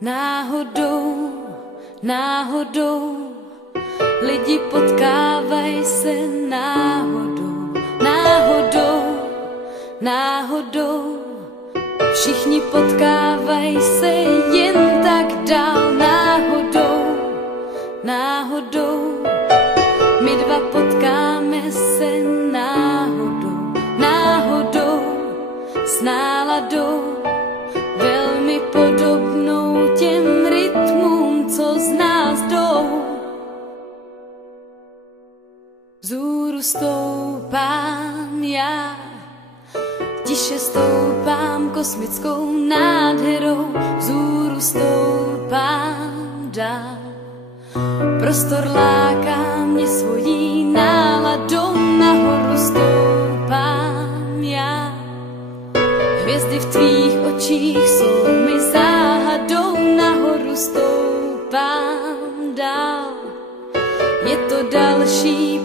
Náhodou, náhodou, lidi potkávají se náhodou, náhodou, náhodou, všichni potkávají se jen tak dál, náhodou, náhodou, my dva potkáme se náhodou, náhodou, s náladou, velmi podobnou těm rytmům, co z nás jdou. Vzhůru stoupám já, tiše stoupám kosmickou nádherou, vzhůru stoupám dál. Prostor láká mě svojí náladou, nahoru stoupám já. Hvězdy v tvých očích jsou mi záhadou, nahoru stoupám dál. Je to další